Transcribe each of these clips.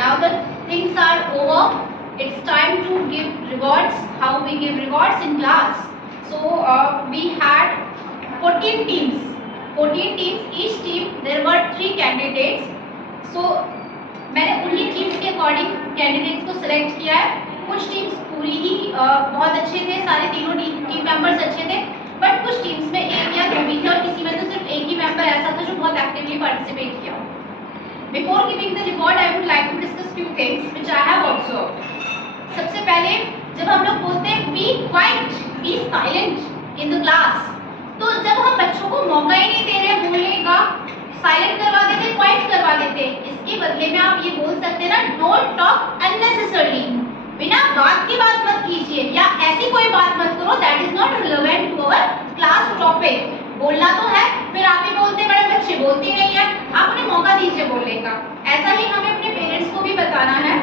Now the things are over. It's time to give rewards. How we give rewards in class? So we had 14 teams. 14 teams. Each team there were 3 candidates. So मैंने उन्हीं teams के according candidates को select किया है. कुछ teams पूरी ही बहुत अच्छे थे, सारे तीनों टीम मेंबर्स अच्छे थे, बट कुछ टीम्स में एक या दो भी थे और किसी में तो सिर्फ एक ही मेंबर ऐसा था जो बहुत एक्टिवली पार्टिसिपेट किया. Before giving the reward I would like to discuss few things which I have observed. सबसे पहले जब हम लोग बोलते हैं be quiet, be silent in the class, तो जब हम बच्चों को मौका ही नहीं दे रहे बोलने का, साइलेंट करवा देते, क्वाइट करवा देते, इसके बदले में आप ये बोल सकते हैं ना, डोंट टॉक अननेसेसरली. बिना बात की बात मत कीजिए या ऐसी कोई बात मत करो that is not relevant to our class topic. बोलना तो है, फिर आप ही बोलते बड़े बच्चे बोलते नहीं है, आप उन्हें मौका दीजिए बोलने का. ऐसा ही हमें अपने पेरेंट्स को भी बताना है.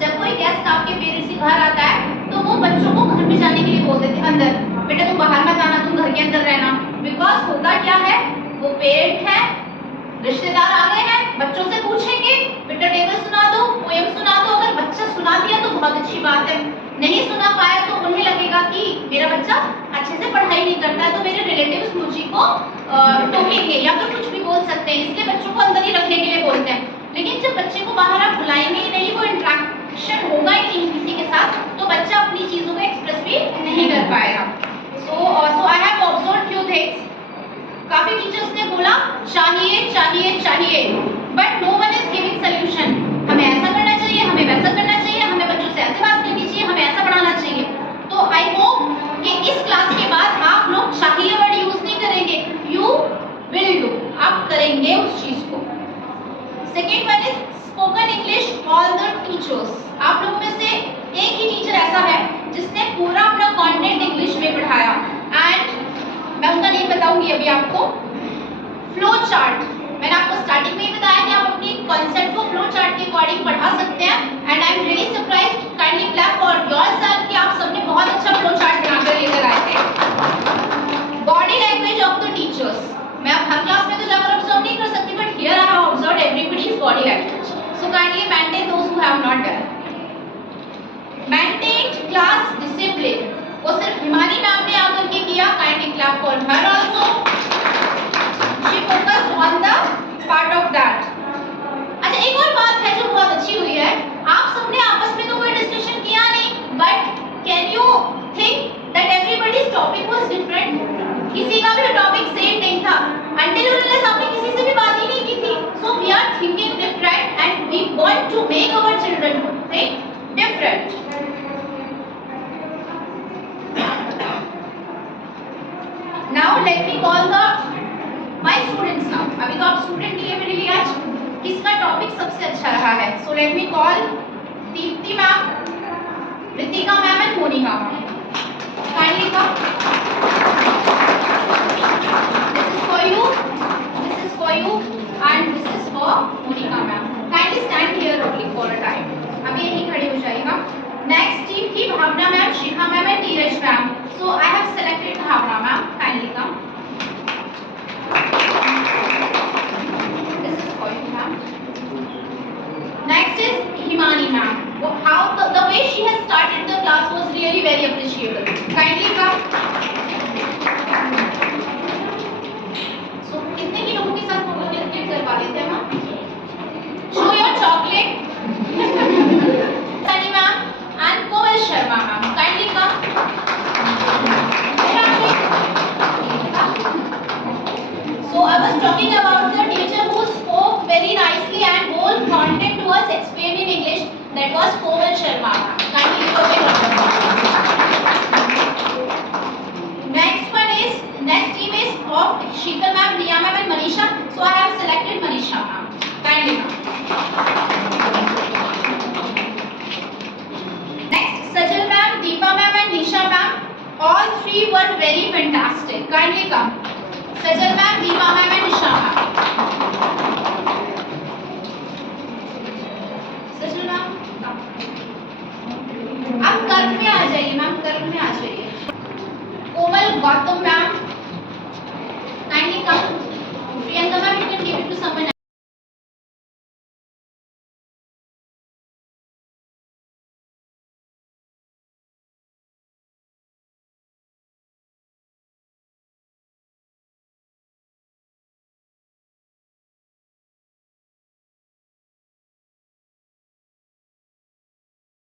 जब कोई गेस्ट आपके पेरेंट्स के घर आता है तो वो बच्चों को घर में जाने के लिए बोल देते हैं, अंदर बेटा तुम बाहर मत आना, तुम घर के अंदर रहना. बिकॉज होता क्या है, वो पेरेंट है, रिश्तेदार आ गए हैं, बच्चों से पूछेंगे बेटा टेबल सुना दो, पोएम सुना दो. अगर बच्चा सुना दिया तो बहुत अच्छी बात है, नहीं सुना पाया तो उन्हें लगेगा कि मेरा बच्चा अच्छे से पढ़ाई नहीं करता है, तो मेरे रिलेटिव्स मुझे को टोकेंगे या फिर कुछ भी बोल सकते हैं, इसलिए बच्चों को अंदर ही रखने के लिए बोलते हैं. लेकिन जब बच्चे को बाहर आप बुलाएंगे ही नहीं, वो इंटरेक्शन होगा ही नहीं किसी के साथ, तो बच्चा अपनी चीजों को एक्सप्रेस भी नहीं कर पाएगा. So I have observed few things. काफी टीचर्स ने बोला चाहिए चाहिए चाहिए, but no one is giving solution. हमें ऐसा करना चाहिए, हमें वैसा करना चाहिए, हमें बच्चों से ऐसे बात करनी चाहिए, हमें ऐसा पढ़ाना चाहिए. तो आई होप कि इस क्लास के बाद आप लोग चाहिए वर्ड यूज नहीं करेंगे, यू विल डू, आप करेंगे उस चीज को. Second one is spoken English all the teachers. आप लोगों में से एक ही टीचर ऐसा है जिसने पूरा अपना कंटेंट इंग्लिश में पढ़ाया, एंड मैं उनका नेम बताऊंगी अभी आपको. फ्लो चार्ट, मैंने आपको स्टार्टिंग में ही बताया कि आप अपनी कॉन्सेप्ट को फ्लो चार्ट के अकॉर्डिंग पढ़ा सकते हैं. And I am really surprised, kindly clap for yourself कि आप सबने बहुत अच्छा फ्लो चार्ट बनाकर लेकर आए थे. Body language of the teachers, मैं अब हर क्लास में तो जाकर ऑब्जर्व नहीं कर सकती, but here I have observed everybody's body language. So kindly maintain those who have not done. Maintain class discipline, वो सिर्फ हिमानी मैम ने आकर के किया, kindly clap for her also. She focused on the part of that. अच्छा, एक और बात है जो बहुत अच्छी हुई है, आप सबने आपस में तो कोई डिस्कशन किया नहीं, but can you think that everybody's topic was different. किसी का भी टॉपिक सेम नहीं था, अंटिल अनलेस आपने किसी से भी बात ही नहीं की थी. So we are thinking different and we want to make our children think different. Now let me call the my students now. अभी तो आप स्टूडेंट लिए मेरे लिए आज किसका टॉपिक सबसे अच्छा रहा है. So let me call Deepti ma'am, Ritika ma'am and Monika ma'am. Kindly come. This is for you, this is for you, and this is for Monica ma'am. Kindly stand here only for a time. अभी यहीं खड़े हो जाइएगा. Next team थी Bhavna ma'am, Shikha ma'am and Neeraj ma'am. So I have selected Bhavna ma'am. Kindly come. This is for you, ma'am. Next is Himani ma'am. How the way she has started the class was really very appreciable. Kindly come. So कितने ही लोगों के साथ photo click करवा लेते हैं ना? Show your chocolate. Himani ma'am and Komal Sharma ma'am. Kindly come. So I was talking about the teacher who spoke very nicely and whole content to us explained in English. That was Komal Sharma. Kindly give a big round of applause. Next team is of Shikal ma'am, Riya ma'am and Manisha. So I have selected Manisha ma'am. Kindly come. Next Sajal ma'am, Deepa ma'am and Nisha ma'am. All three were very fantastic. Kindly come. Sajal ma'am, Deepa ma'am and Nisha ma'am. Sajal ma'am, आप curve में आ जाइए ma'am, curve में आ जाइए. कोमल Gautam ma'am